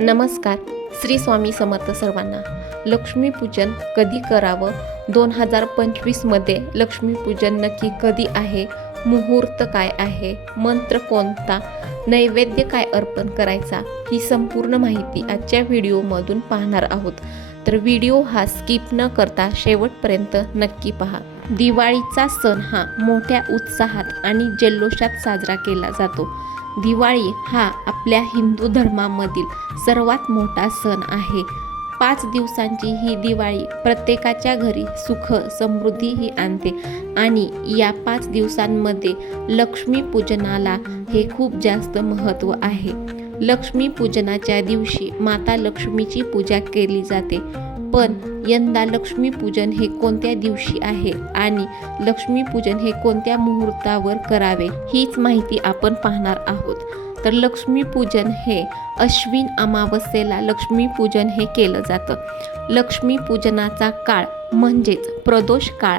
नमस्कार श्री स्वामी समर्थ सर्वांना. लक्ष्मीपूजन कधी करावं? दोन हजार पंचवीसमध्ये लक्ष्मीपूजन नक्की कधी आहे? मुहूर्त काय आहे? मंत्र कोणता? नैवेद्य काय अर्पण करायचा? ही संपूर्ण माहिती आजच्या व्हिडिओमधून पाहणार आहोत. तर व्हिडिओ हा स्किप न करता शेवटपर्यंत नक्की पहा. दिवाळीचा सण हा मोठ्या उत्साहात आणि जल्लोषात साजरा केला जातो. दिवाळी हा आपल्या हिंदू धर्मामधील सर्वात मोठा सण आहे. पाच दिवसांची ही दिवाळी प्रत्येकाच्या घरी सुख समृद्धी ही आणते आणि या पाच दिवसांमध्ये लक्ष्मीपूजनाला हे खूप जास्त महत्त्व आहे. लक्ष्मीपूजनाच्या दिवशी माता लक्ष्मीची पूजा केली जाते. पण यंदा लक्ष्मीपूजन हे कोणत्या दिवशी आहे आणि लक्ष्मीपूजन हे कोणत्या मुहूर्तावर करावे हीच माहिती आपण पाहणार आहोत. तर लक्ष्मीपूजन हे अश्विन अमावस्येला लक्ष्मीपूजन हे केलं जातं. लक्ष्मीपूजनाचा काळ म्हणजेच प्रदोष काळ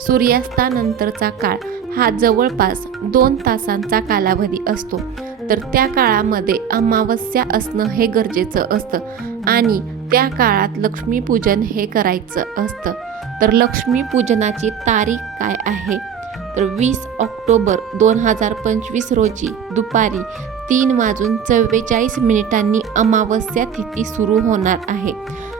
सूर्यास्तानंतरचा काळ हा जवळपास दोन तासांचा कालावधी असतो. तर त्या काळामध्ये अमावस्या असणं हे गरजेचं असतं आणि त्या काळात लक्ष्मीपूजन हे करायचं असतं. तर लक्ष्मीपूजनाची तारीख काय आहे? तर वीस ऑक्टोबर दोन हजार पंचवीस रोजी दुपारी तीन वाजून चव्वेचाळीस मिनिटांनी अमावस्या तिथी सुरू होणार आहे.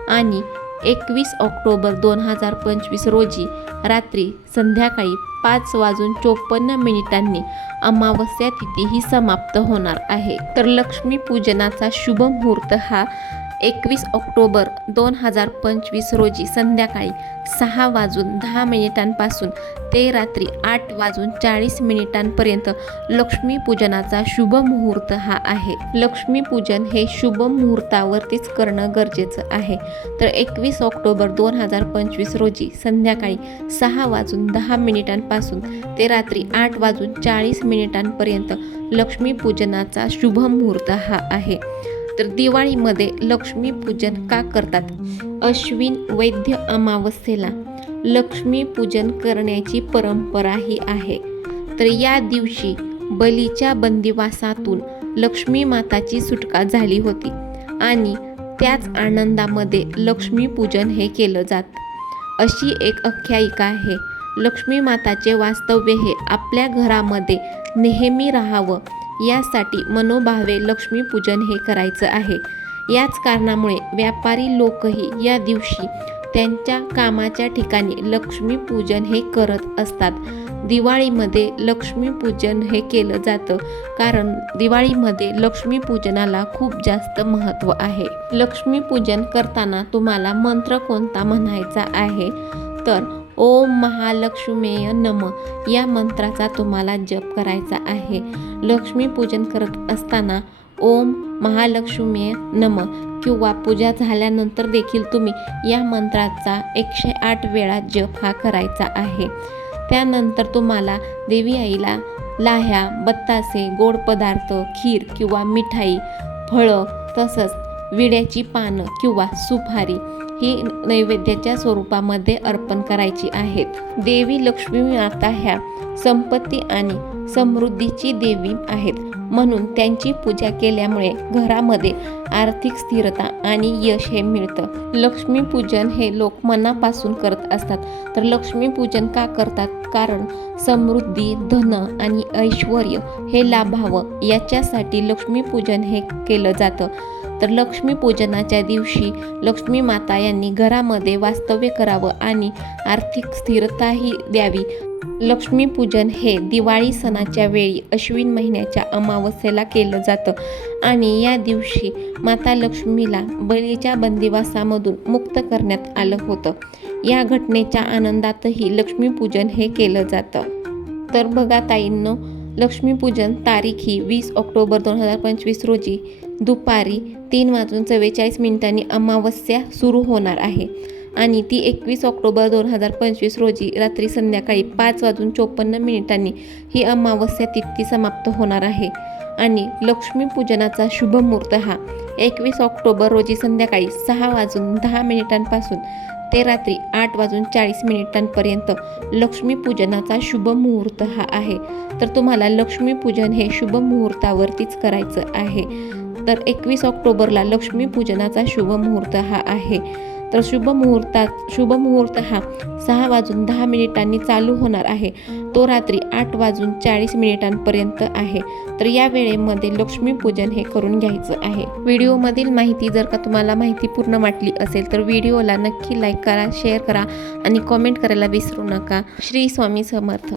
आणि एकवीस ऑक्टोबर दोन हजार पंचवीस रोजी रात्री संध्याकाळी पाच वाजून चोपन्न मिनिटांनी अमावस्या तिथी ही समाप्त होणार आहे. तर लक्ष्मीपूजनाचा शुभ मुहूर्त हा एकवीस ऑक्टोबर दोन हजार पंचवीस रोजी संध्याकाळी सहा वाजून दहा मिनिटांपासून ते रात्री आठ वाजून चाळीस मिनिटांपर्यंत लक्ष्मीपूजनाचा शुभ मुहूर्त हा आहे. लक्ष्मीपूजन हे शुभ मुहूर्तावरतीच करणं गरजेचं आहे. तर एकवीस ऑक्टोबर दोन हजार पंचवीस रोजी संध्याकाळी सहा वाजून दहा मिनिटांपासून ते रात्री आठ वाजून चाळीस मिनिटांपर्यंत लक्ष्मीपूजनाचा शुभ मुहूर्त हा आहे. तर दिवाळीमध्ये लक्ष्मीपूजन का करतात? अश्विन वैद्य अमावस्येला. लक्ष्मीपूजन करण्याची परंपराही आहे. तर या दिवशी बलीच्या बंदिवासातून लक्ष्मी माताची सुटका झाली होती आणि त्याच आनंदामध्ये लक्ष्मीपूजन हे केलं जात. अशी एक आख्यायिका आहे. लक्ष्मी माताचे वास्तव्य हे आपल्या घरामध्ये नेहमी राहावं यासाठी मनोभावे लक्ष्मीपूजन हे करायचं आहे. याच कारणामुळे व्यापारी लोकही या दिवशी त्यांच्या कामाच्या ठिकाणी लक्ष्मीपूजन हे करत असतात. दिवाळीमध्ये लक्ष्मीपूजन हे केलं जातं कारण दिवाळीमध्ये लक्ष्मीपूजनाला खूप जास्त महत्त्व आहे. लक्ष्मीपूजन करताना तुम्हाला मंत्र कोणता म्हणायचा आहे? तर ओम महालक्ष्मेय नम. या मंत्राचा तुम्हाला जप करायचा आहे. लक्ष्मीपूजन करत असताना ओम महालक्ष्मीय नम किंवा पूजा झाल्यानंतर देखील तुम्ही या मंत्राचा एकशे आठ वेळा जप हा करायचा आहे. त्यानंतर तुम्हाला देवी आईला लाह्या बत्तासे गोड पदार्थ खीर किंवा मिठाई फळं तसंच विड्याची पानं किंवा सुपारी ही नैवेद्याच्या स्वरूपामध्ये अर्पण करायची आहेत. देवी लक्ष्मी माता ह्या संपत्ती आणि समृद्धीची देवी आहेत. म्हणून त्यांची पूजा केल्यामुळे घरामध्ये आर्थिक स्थिरता आणि यश हे मिळतं. लक्ष्मीपूजन हे लोक मनापासून करत असतात. तर लक्ष्मीपूजन का करतात? कारण समृद्धी धन आणि ऐश्वर हे लाभावं. याच्यासाठी लक्ष्मीपूजन हे केलं जातं. तर लक्ष्मीपूजनाच्या दिवशी लक्ष्मी माता यांनी घरामध्ये वास्तव्य करावं आणि आर्थिक स्थिरताही द्यावी. लक्ष्मीपूजन हे दिवाळी सणाच्या वेळी अश्विन महिन्याच्या अमावस्येला केलं जातं आणि या दिवशी माता लक्ष्मीला बळीच्या बंदिवासामधून मुक्त करण्यात आलं होतं. या घटनेच्या आनंदातही लक्ष्मीपूजन हे केलं जातं. तर बघा ताईंनो लक्ष्मीपूजन तारीख ही वीस ऑक्टोबर दोन हजार पंचवीस रोजी. दुपारी तीन वाजून चव्वेचाळीस मिनिटांनी अमावस्या सुरू होणार आहे. आणि ती एकवीस ऑक्टोबर दोन हजार पंचवीस रोजी रात्री संध्याकाळी पाच वाजून चोपन्न मिनिटांनी ही अमावस्या तिथी समाप्त होणार आहे. आणि लक्ष्मीपूजनाचा शुभ मुहूर्त हा. एकवीस ऑक्टोबर रोजी संध्याकाळी सहा वाजून दहा मिनिटांपासून ते रात्री आठ वाजून चाळीस मिनिटांपर्यंत लक्ष्मीपूजनाचा शुभ मुहूर्त हा आहे. तर तुम्हाला लक्ष्मीपूजन हे शुभ मुहूर्तावरतीच करायचं आहे. तर एकवीस ऑक्टोबरला लक्ष्मीपूजनाचा शुभ मुहूर्त हा आहे. तर शुभ मुहूर्तात शुभ मुहूर्त हा सहा वाजून दहा मिनिटांनी चालू होणार आहे. तो रात्री आठ वाजून चाळीस मिनिटांपर्यंत आहे. तर या वेळेमध्ये लक्ष्मीपूजन हे करून घ्यायचं आहे. व्हिडिओमधील माहिती जर का तुम्हाला माहिती पूर्ण वाटली असेल तर व्हिडिओला नक्की लाईक करा शेअर करा आणि कॉमेंट करायला विसरू नका. श्री स्वामी समर्थ.